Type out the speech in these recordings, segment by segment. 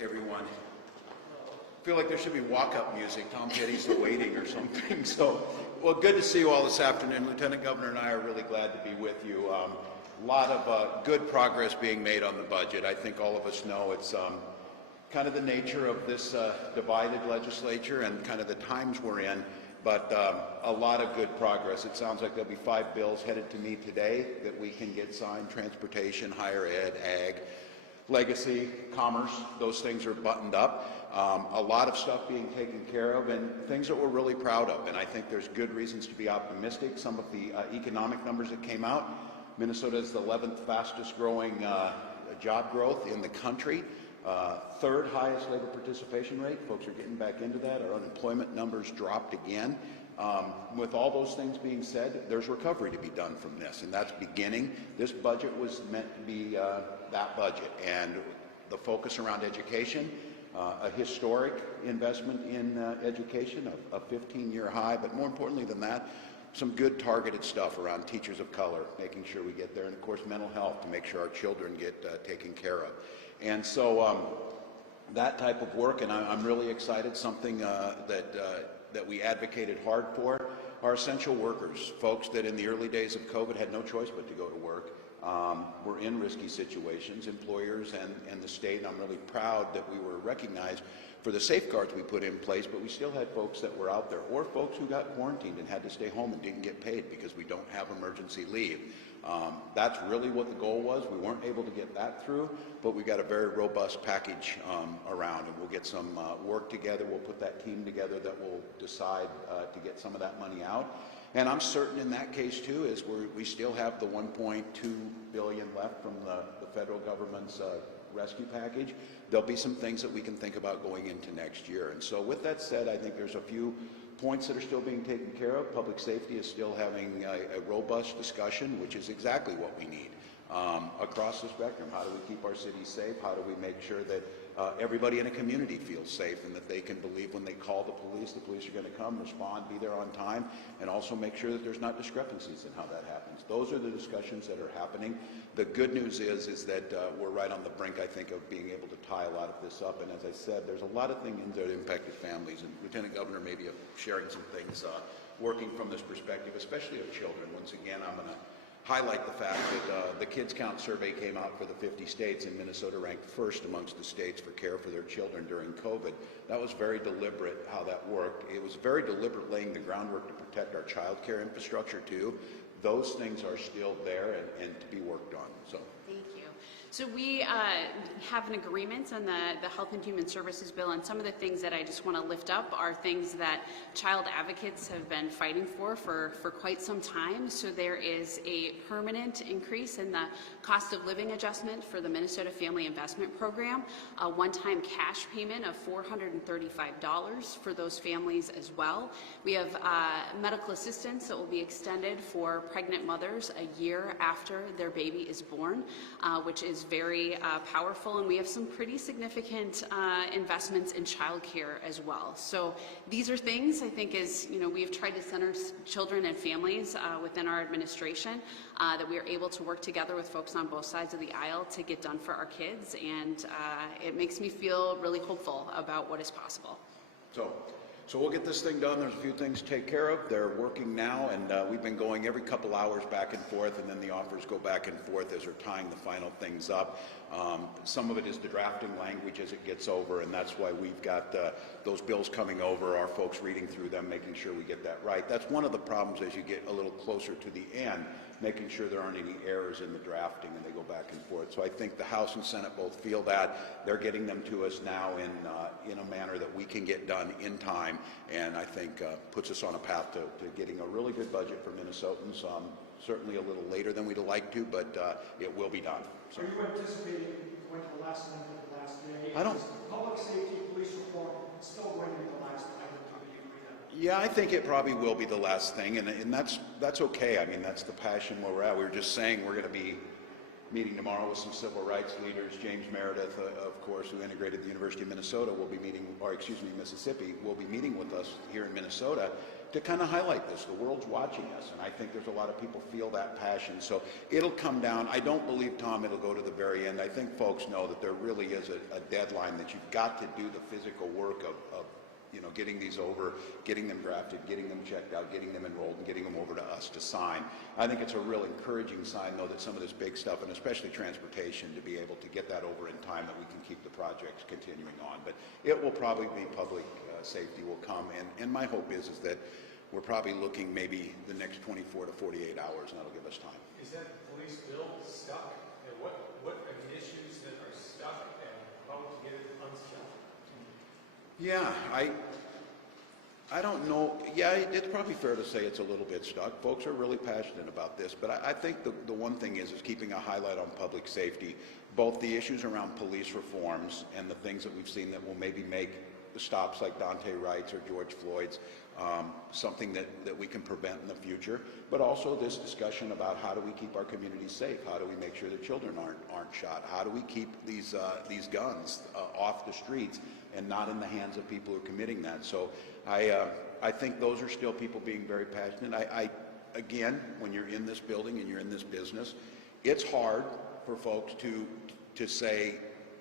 Everyone. I feel like there should be walk-up music. Tom Petty's awaiting or something. So, well, good to see you all this afternoon. Lieutenant Governor and I are really glad to be with you. A lot of good progress being made on the budget. I think all of us know it's kind of the nature of this divided legislature and kind of the times we're in, but a lot of good progress. It sounds like there'll be 5 bills headed to me today that we can get signed: transportation, higher ed, ag, legacy, commerce. Those things are buttoned up. A lot of stuff being taken care of and things that we're really proud of, and I think there's good reasons to be optimistic. Some of the economic numbers that came out: Minnesota is the 11th fastest growing job growth in the country. Third highest labor participation rate. Folks are getting back into that. Our unemployment numbers dropped again. With all those things being said, there's recovery to be done from this, and that's beginning. This budget was meant to be that budget, and the focus around education, a historic investment in education, a 15-year high, but more importantly than that, some good targeted stuff around teachers of color, making sure we get there, and of course mental health to make sure our children get taken care of. And so that type of work, and I'm really excited, something that we advocated hard for, are essential workers, folks that in the early days of COVID had no choice but to go to work. We're in risky situations, employers and the state, and I'm really proud that we were recognized for the safeguards we put in place, but we still had folks that were out there, or folks who got quarantined and had to stay home and didn't get paid because we don't have emergency leave. That's really what the goal was. We weren't able to get that through, but we got a very robust package around, and we'll get some work together. We'll put that team together that will decide to get some of that money out. And I'm certain in that case too is we still have the $1.2 billion left from the federal government's rescue package. There'll be some things that we can think about going into next year. And so with that said, I think there's a few points that are still being taken care of. Public safety is still having a robust discussion, which is exactly what we need across the spectrum. How do we keep our cities safe? How do we make sure that everybody in a community feels safe and that they can believe when they call the police are going to come, respond, be there on time, and also make sure that there's not discrepancies in how that happens. Those are the discussions that are happening. The good news is that we're right on the brink, I think, of being able to tie a lot of this up. And as I said, there's a lot of things in there that impacted families. And Lieutenant Governor may be sharing some things working from this perspective, especially of children. Once again, I'm going to highlight the fact that the Kids Count survey came out for the 50 states, and Minnesota ranked first amongst the states for care for their children during COVID. That was very deliberate how that worked. It was very deliberate laying the groundwork to protect our child care infrastructure too. Those things are still there and to be worked on. So. Thank you. So we have an agreement on the Health and Human Services bill, and some of the things that I just want to lift up are things that child advocates have been fighting for quite some time. So there is a permanent increase in the cost of living adjustment for the Minnesota Family Investment Program, a one-time cash payment of $435 for those families as well. We have medical assistance that will be extended for pregnant mothers a year after their baby is born, which is very powerful, and we have some pretty significant investments in childcare as well. So these are things I think we have tried to center children and families within our administration, that we are able to work together with folks on both sides of the aisle to get done for our kids, and it makes me feel really hopeful about what is possible. So we'll get this thing done. There's a few things to take care of. They're working now, and we've been going every couple hours back and forth, and then the offers go back and forth as we're tying the final things up. Some of it is the drafting language as it gets over, and that's why we've got those bills coming over, our folks reading through them, making sure we get that right. That's one of the problems as you get a little closer to the end, making sure there aren't any errors in the drafting and they go back and forth. So I think the House and Senate both feel that. They're getting them to us now in a manner that we can get done in time, and I think puts us on a path to getting a really good budget for Minnesotans. Certainly a little later than we'd like to, but it will be done. So are you anticipating going to the last line of the last day? I don't. Is public safety, police reform still going to be the last item to be agreed on? Yeah, I think it probably will be the last thing, and that's okay. I mean, that's the passion where we're at. We were just saying we're going to be meeting tomorrow with some civil rights leaders. James Meredith, of course, who integrated the University of Minnesota, will be meeting, or excuse me, Mississippi, will be meeting with us here in Minnesota. to kind of highlight this. The world's watching us, and I think there's a lot of people feel that passion. So it'll come down. I don't believe, Tom, it'll go to the very end. I think folks know that there really is a deadline, that you've got to do the physical work of you know, getting these over, getting them drafted, getting them checked out, getting them enrolled, and getting them over to us to sign. I think it's a real encouraging sign, though, that some of this big stuff, and especially transportation, to be able to get that over in time, that we can keep the projects continuing on. But it will probably be public safety will come, and my hope is that we're probably looking maybe the next 24 to 48 hours, and that'll give us time. Is that police bill stuck? And what are the issues that are stuck, and how to get it unstuck? Yeah, I don't know. Yeah, it's probably fair to say it's a little bit stuck. Folks are really passionate about this, but I think the one thing is keeping a highlight on public safety, both the issues around police reforms and the things that we've seen that will maybe make the stops like Dante Wright's or George Floyd's something that we can prevent in the future, but also this discussion about how do we keep our communities safe? How do we make sure that children aren't shot? How do we keep these guns off the streets and not in the hands of people who are committing that? So I think those are still people being very passionate. Again, when you're in this building and you're in this business, it's hard for folks to say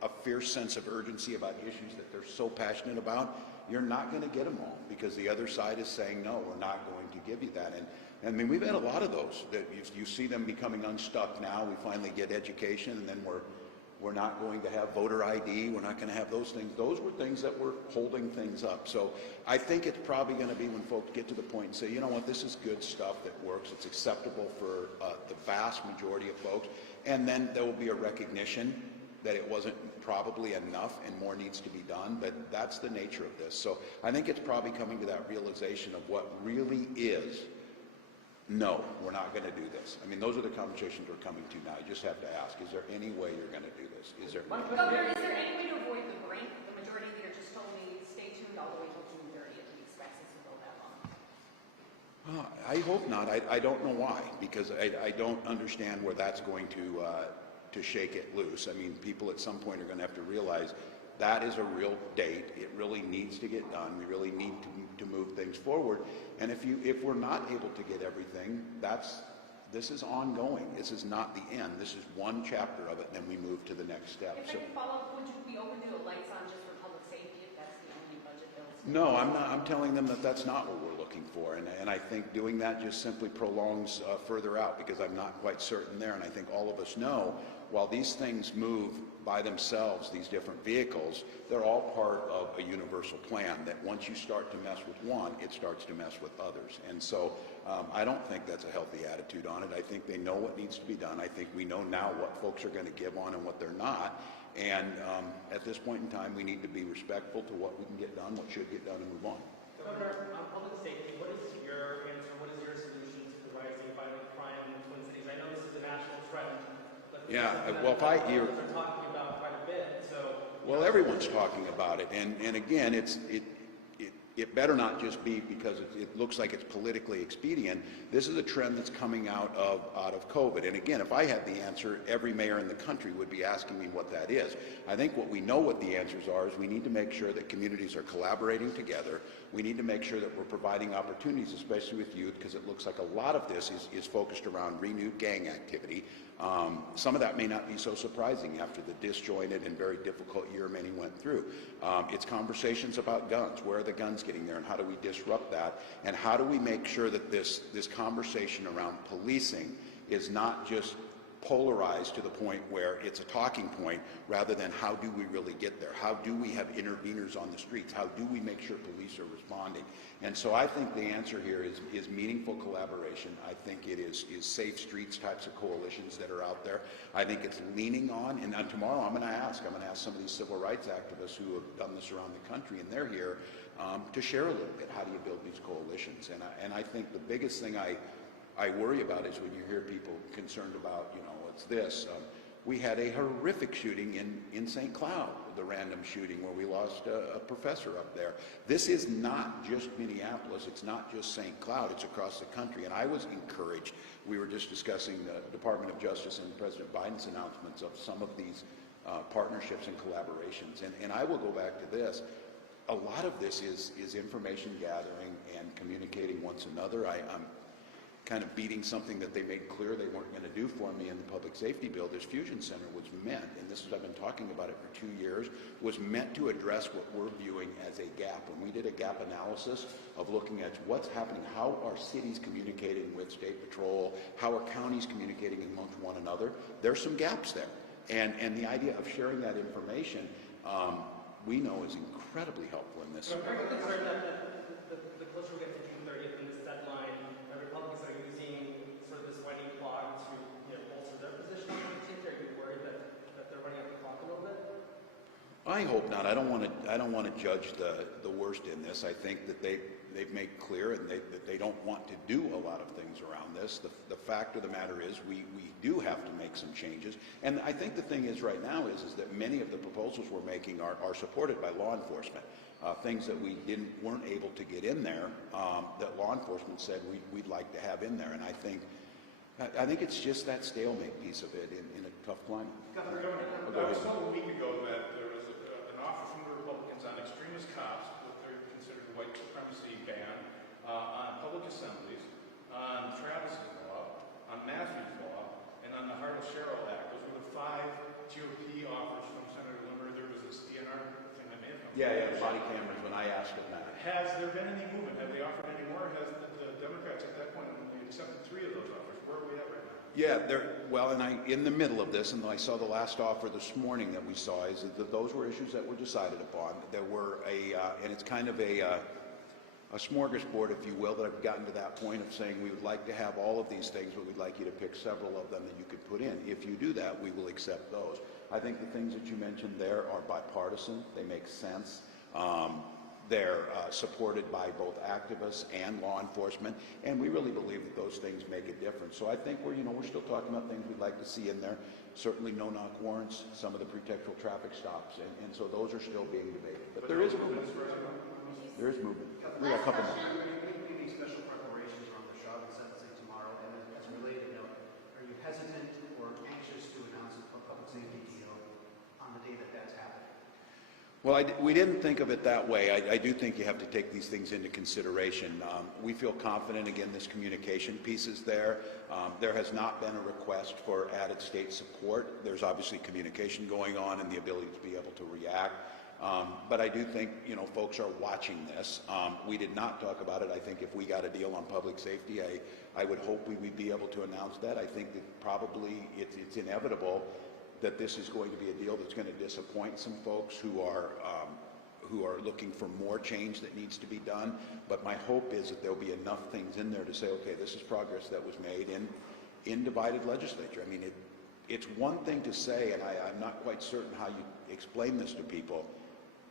a fierce sense of urgency about issues that they're so passionate about. You're not going to get them all, because the other side is saying, no, we're not going to give you that. And I mean, we've had a lot of those that you see them becoming unstuck now. We finally get education, and then we're not going to have voter ID. We're not going to have those things. Those were things that were holding things up. So I think it's probably going to be when folks get to the point and say, you know what, this is good stuff that works. It's acceptable for the vast majority of folks. And then there will be a recognition that it wasn't probably enough and more needs to be done, but that's the nature of this. So I think it's probably coming to that realization of what really is, no, we're not going to do this. I mean, those are the conversations we're coming to now. You just have to ask, is there any way you're going to do this? Is there? Governor, is there any way to avoid the brink? The majority leader just told me, stay tuned all the way till June 30th. He expects us to go that long. I hope not. I don't know why, because I don't understand where that's going to shake it loose. I mean, people at some point are going to have to realize that is a real date. It really needs to get done. We really need to move things forward. And if we're not able to get everything, this is ongoing. This is not the end. This is one chapter of it, and then we move to the next step. If I can follow up, would you be open to the lights on just for public safety if that's the only budget bills? No, I'm not. I'm telling them that that's not what we're looking for, and I think doing that just simply prolongs further out, because I'm not quite certain there. And I think all of us know, while these things move by themselves, these different vehicles, they're all part of a universal plan that once you start to mess with one, it starts to mess with others. And so I don't think that's a healthy attitude on it. I think they know what needs to be done. I think we know now what folks are going to give on and what they're not. And at this point in time, we need to be respectful to what we can get done, what should get done, and move on. Governor, on public safety, what is your answer? What is your solution to the rising violent crime in the Twin Cities? I know this is a national trend. Yeah, well, are talking about quite a bit. So well, everyone's talking about it, and again, it better not just be because it looks like it's politically expedient. This is a trend that's coming out of COVID. And again, if I had the answer, every mayor in the country would be asking me what that is. I think what we know what the answers are is we need to make sure that communities are collaborating together. We need to make sure that we're providing opportunities, especially with youth, because it looks like a lot of this is focused around renewed gang activity. Some of that may not be so surprising after the disjointed and very difficult year many went through. It's conversations about guns. Where are the guns getting there, and how do we disrupt that? And how do we make sure that this conversation around policing is not just polarized to the point where it's a talking point, rather than how do we really get there? How do we have interveners on the streets? How do we make sure police are responding? And so I think the answer here is meaningful collaboration. I think it is safe streets types of coalitions that are out there. I think it's leaning on, and tomorrow I'm going to ask some of these civil rights activists who have done this around the country, and they're here to share a little bit. How do you build these coalitions? And I think the biggest thing I worry about is when you hear people concerned about, what's this? We had a horrific shooting in St. Cloud, the random shooting where we lost a professor up there. This is not just Minneapolis. It's not just St. Cloud. It's across the country. And I was encouraged. We were just discussing the Department of Justice and President Biden's announcements of some of these partnerships and collaborations. And I will go back to this. a lot of this is information gathering and communicating once another. I'm kind of beating something that they made clear they weren't going to do for me in the public safety bill. This fusion center was meant, and this is, I've been talking about it for 2 years, was meant to address what we're viewing as a gap. When we did a gap analysis of looking at what's happening, how are cities communicating with state patrol, how are counties communicating amongst one another, there's some gaps there. And the idea of sharing that information, we know is incredibly helpful in this. So are you concerned that the closer we get to June 30th in this deadline, the Republicans are using sort of this winding clock to bolster their position on the 18th? Are you worried that they're running out the clock a little bit? I hope not. I don't want to judge the worst in this. I think that they've made clear and that they don't want to do a lot of things around this. The fact of the matter is we do have to make some changes. And I think the thing is right now is that many of the proposals we're making are supported by law enforcement. Things that we weren't able to get in there that law enforcement said we'd like to have in there. And I think it's just that stalemate piece of it in a tough climate. Governor, I was told a week ago that there was an offer from the Republicans on extremist cops, what they're considered a white supremacy ban, on public assemblies, on Travis's law, on Matthew's law, and on the Hartle-Sherrill Act. Those were the 5 GOP offers from Senator Limmer. There was this DNR thing that may have come. Yeah, body cameras when I asked them that. Has there been any movement? Have they offered any more? Has the Democrats at that point only accepted 3 of those offers? Where are we at right now? Yeah, and in the middle of this, and I saw the last offer this morning that we saw, is that those were issues that were decided upon. There were and it's kind of a smorgasbord, if you will, that I've gotten to that point of saying we would like to have all of these things, but we'd like you to pick several of them that you could put in. If you do that, we will accept those. I think the things that you mentioned there are bipartisan. They make sense. They're supported by both activists and law enforcement, and we really believe that those things make a difference. So I think we're still talking about things we'd like to see in there. Certainly no-knock warrants, some of the pretextual traffic stops, and so those are still being debated. But there is movement. There is movement. We got a couple more. Any special preparations around the Chauvin sentencing tomorrow? And as a related note, are you hesitant or anxious to announce a public safety deal on the day that that's happening? Well, we didn't think of it that way. I do think you have to take these things into consideration. We feel confident, again, this communication piece is there. There has not been a request for added state support. There's obviously communication going on and the ability to be able to react. But I do think, folks are watching this. We did not talk about it. I think if we got a deal on public safety, I would hope we would be able to announce that. I think that probably it's inevitable that this is going to be a deal that's going to disappoint some folks who are looking for more change that needs to be done. But my hope is that there'll be enough things in there to say, okay, this is progress that was made in divided legislature. I mean, it's one thing to say, and I'm not quite certain how you explain this to people,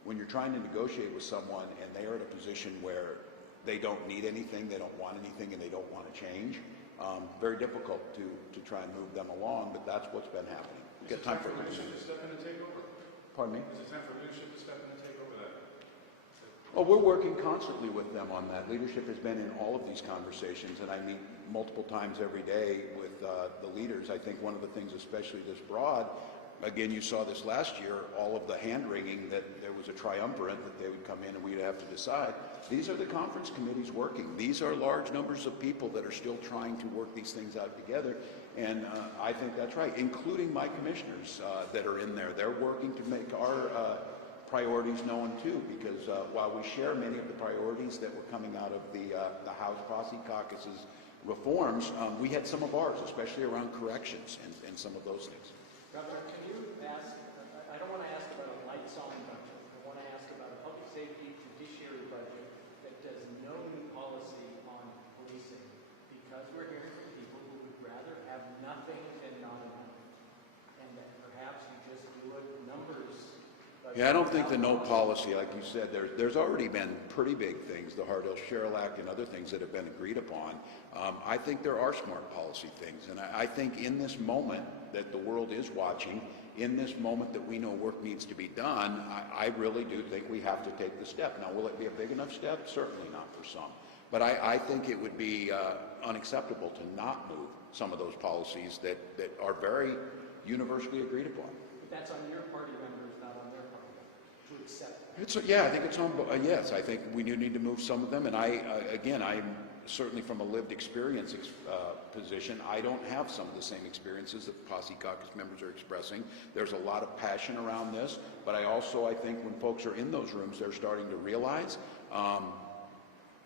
when you're trying to negotiate with someone and they are in a position where they don't need anything, they don't want anything, and they don't want to change. Very difficult to try and move them along, but that's what's been happening. Is it time for leadership to step in and take over? Pardon me? Is it time for leadership to step in and take over that? Well, we're working constantly with them on that. Leadership has been in all of these conversations, and I meet multiple times every day with the leaders. I think one of the things, especially this broad, again, you saw this last year, all of the hand-wringing that there was a triumvirate that they would come in and we'd have to decide. These are the conference committees working. These are large numbers of people that are still trying to work these things out together, and I think that's right, including my commissioners that are in there. They're working to make our priorities known too, because while we share many of the priorities that were coming out of the House Posse Caucus's reforms, we had some of ours, especially around corrections and some of those things. Governor, can you ask, I don't want to ask about a lights-on budget. I want to ask about a public safety judiciary budget that does no new policy on policing, because we're hearing from people who would rather have nothing than not enough, and that perhaps you just do it numbers. Yeah, I don't think the no policy, like you said, there's already been pretty big things, the Hartle-Sherrill Act and other things that have been agreed upon. I think there are smart policy things, and I think in this moment that the world is watching, in this moment that we know work needs to be done, I really do think we have to take the step. Now, will it be a big enough step? Certainly not for some. But I think it would be unacceptable to not move some of those policies that are very universally agreed upon. But that's on your party members, not on their party members, to accept that. Yeah, I think it's on, yes, I think we do need to move some of them, and again, I'm certainly from a lived experience position, I don't have some of the same experiences that Posse Caucus members are expressing. There's a lot of passion around this, but I think when folks are in those rooms, they're starting to realize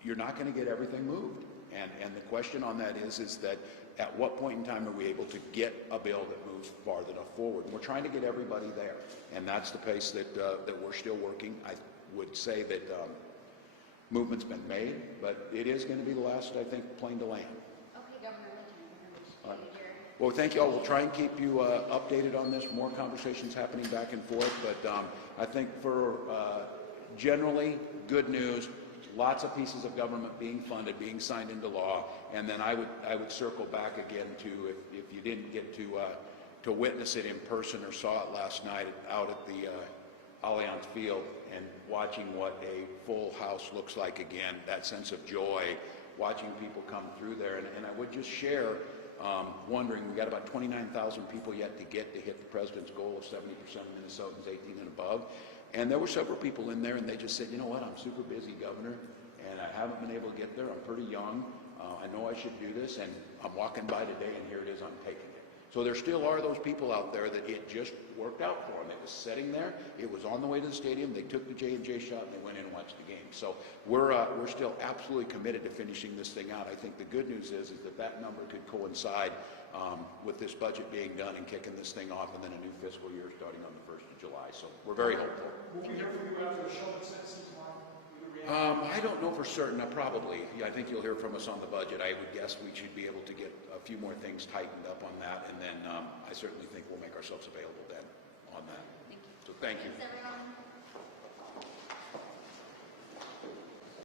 you're not going to get everything moved. And the question on that is that at what point in time are we able to get a bill that moves far enough forward? And we're trying to get everybody there, and that's the pace that we're still working. I would say that movement's been made, but it is going to be the last, I think, plane to land. Okay, Governor Lincoln. Well, thank you all. We'll try and keep you updated on this. More conversations happening back and forth, but I think for generally good news. Lots of pieces of government being funded, being signed into law, and then I would circle back again to if you didn't get to witness it in person or saw it last night out at the Allianz Field and watching what a full house looks like again, that sense of joy, watching people come through there, and I would just share. Wondering, we've got about 29,000 people yet to hit the president's goal of 70% of Minnesotans 18 and above. And there were several people in there, and they just said, you know what, I'm super busy, Governor, and I haven't been able to get there. I'm pretty young. I know I should do this, and I'm walking by today, and here it is, I'm taking it. So there still are those people out there that it just worked out for them. It was sitting there. It was on the way to the stadium. They took the J&J shot, and they went in and watched the game. So we're still absolutely committed to finishing this thing out. I think the good news is that number could coincide with this budget being done and kicking this thing off, and then a new fiscal year starting on the 1st of July. So we're very hopeful. Will we hear from you after the show sentencing tomorrow? I don't know for certain. Probably. Yeah, I think you'll hear from us on the budget. I would guess we should be able to get a few more things tightened up on that, and then I certainly think we'll make ourselves available then on that. Thank you. So thank you. Thanks, everyone.